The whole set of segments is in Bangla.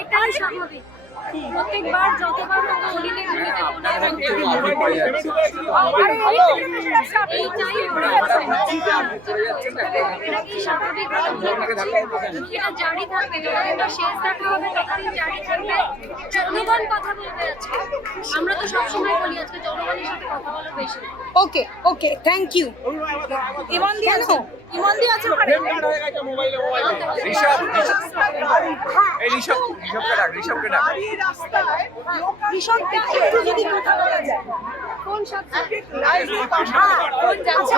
এটাই স্বাভাবিক। প্রত্যেকবার যতবার হোলিতে স্বাভাবিক এটা জারি থাকবে, যতদিন শেষ দেখা হবে ততদিন জারি থাকবে। জনগণ কথা বলবে আজকে, আমরা তো সবসময় বলি আজকে জনগণের সাথে কথা বলা বেশি। ওকে ওকে, থ্যাংক ইউ। ইমন দি আছে, ইমন দি আছে ওখানে। ঋষভকে ডাক। এই রাস্তায় ঋষভকে একটু যদি কথা বলা যায়। কোন সাবজেক্ট? কোন যাচ্ছে?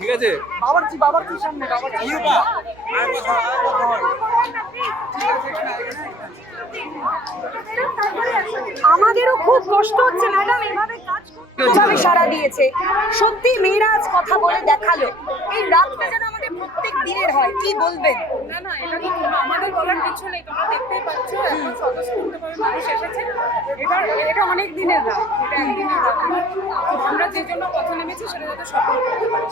ঠিক আছে, বাবারচির সামনে আমাদেরও খুব কষ্ট হচ্ছে ম্যাডাম, এভাবে কাজ করতে সারা দিয়েছে। সত্যি মেয়েরা আজ কথা বলে দেখালো। এই রাতটা যেন আমাদের প্রত্যেক দিনের হয়, কি বলবেন? না না, এটা তো আমাদের বলার কিছু নেই, তোমরা দেখতেই পাচ্ছ এখন স্বতঃস্ফূর্তভাবে মানুষ এসেছে। এটা অনেক দিনের রাত, এটা একদিনের রাত। আমরা যে জন্য কথা নেমেছি সেটা যাতে সফল করতে পারি।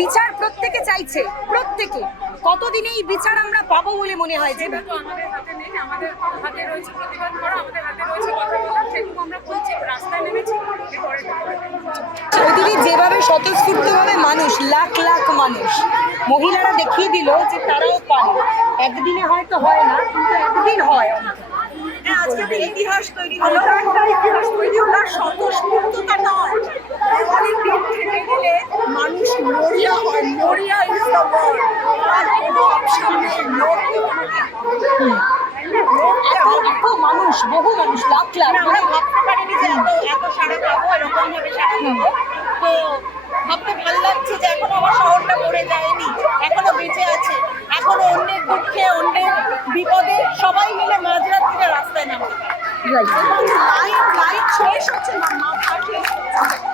বিচার প্রত্যেকে চাইছে, প্রত্যেকে। কতদিনে এই বিচার আমরা পাবো বলে মনে হয়? যেটা তো আমাদের হাতে নেই, আমাদের হাতে রয়েছে প্রতিবাদ করা, আমাদের হাতে রয়েছে কথা বলা, সেটুকু আমরা বলছি, রাস্তায় নেমেছি। চৌধুরী যেভাবে স্বতঃস্ফূর্তভাবে মানুষ, লাখ লাখ মানুষ, মহিলারা দেখিয়ে দিল যে তারাও পারে। একদিনে হয়তো হয় না, কিন্তু একদিন হয়। আজকে একটা ইতিহাস তৈরি হলো, একটা ইতিহাস তৈরি হলো। স্বতঃস্ফূর্ততা নয়, অনেক দিন থেকে গেলে মানুষ মরিয়া হয়। মরিয়া ইজ দ্য ওয়ার্ড। আর কোনো অপশন নেই, লড়তে হবে। এত মানুষ, বহু মানুষ, লাখ লাখ। আমরা ভাবতে পারিনি যে এত সাড়া পাবো, এরকম ভাবে সাড়া পাবো। তো ভাবতে ভালো লাগছে যে এখনো আমার শহরটা মরে যায়নি, এখনো বেঁচে আছে, এখনো অন্যের দুঃখে, অন্যের বিপদে সবাই মিলে মাঝরাত্রিরে রাস্তায় নামতে পারে। লাইন শেষ হচ্ছে না, মাথা শেষ হচ্ছে।